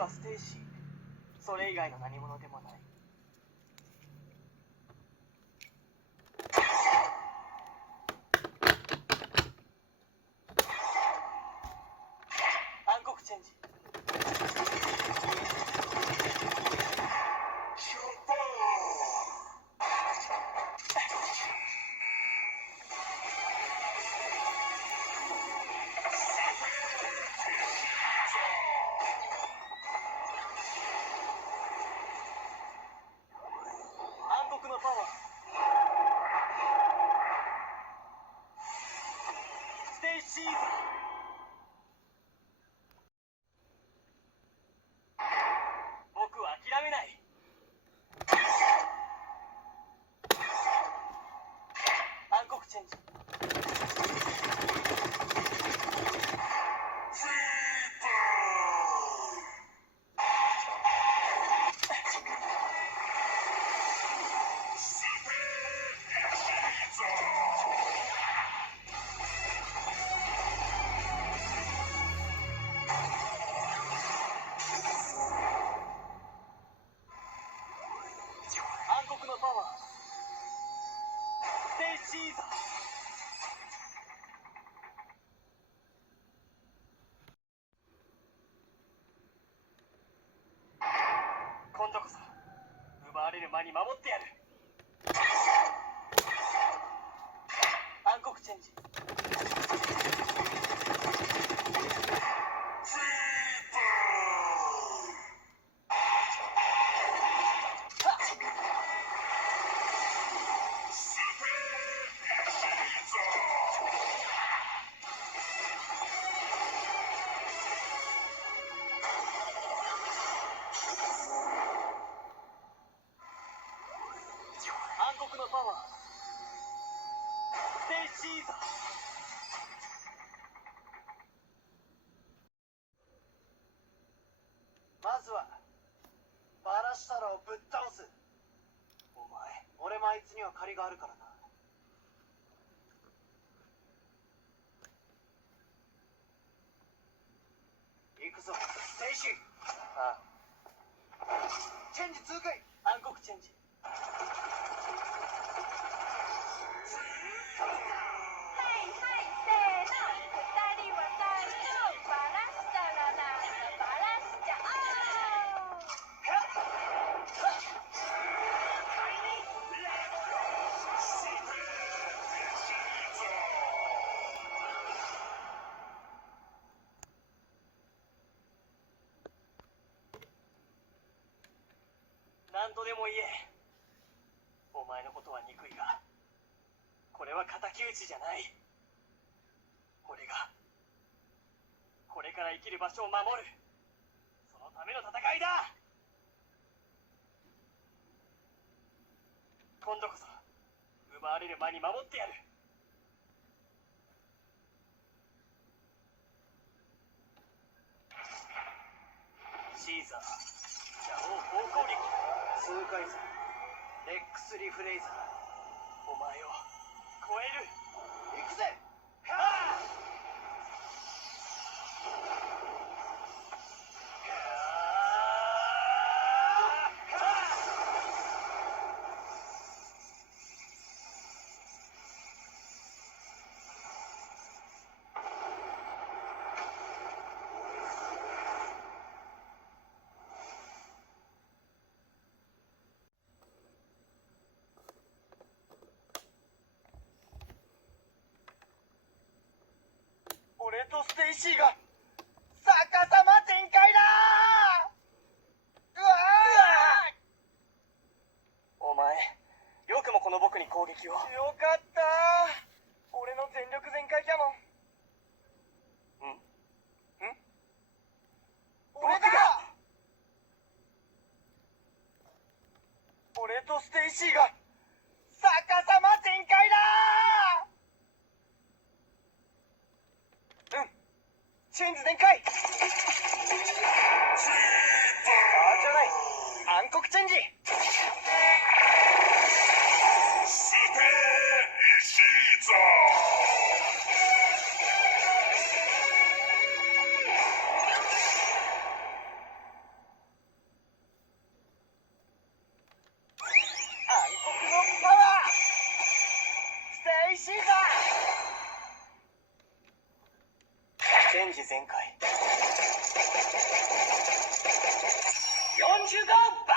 はステイシー。それ以外の何者でもない。暗黒チェンジ。暗黒のパワー。ステイシーザー。僕は諦めない。暗黒チェンジ。暗黒のパワー。ステイシーザー。今度こそ奪われる前に守ってやる。暗黒チェンジ。暗黒のパワー。ステイシーザー。まずはバラシタラをぶっ倒す。お前、俺もあいつには借りがあるからな。行くぞステイシー。ああ、チェンジ痛快。暗黒チェンジ。何とでも言え。お前のことは憎いが、これは敵討ちじゃない。俺がこれから生きる場所を守る、そのための戦いだ。今度こそ奪われる前に守ってやる。シーザー、邪王方向力。痛快さ。レックス・リフレイザー。お前を超える。行くぜ。はあ。俺とステイシーが逆さま全開だ。うわー。お前、よくもこの僕に攻撃を。よかった。俺の全力全開キャノン。俺だ。俺とステイシーが逆さま全開だ。チェンジ全開。じゃない、暗黒チェンジ。ステイシーザー。レンジ全開。45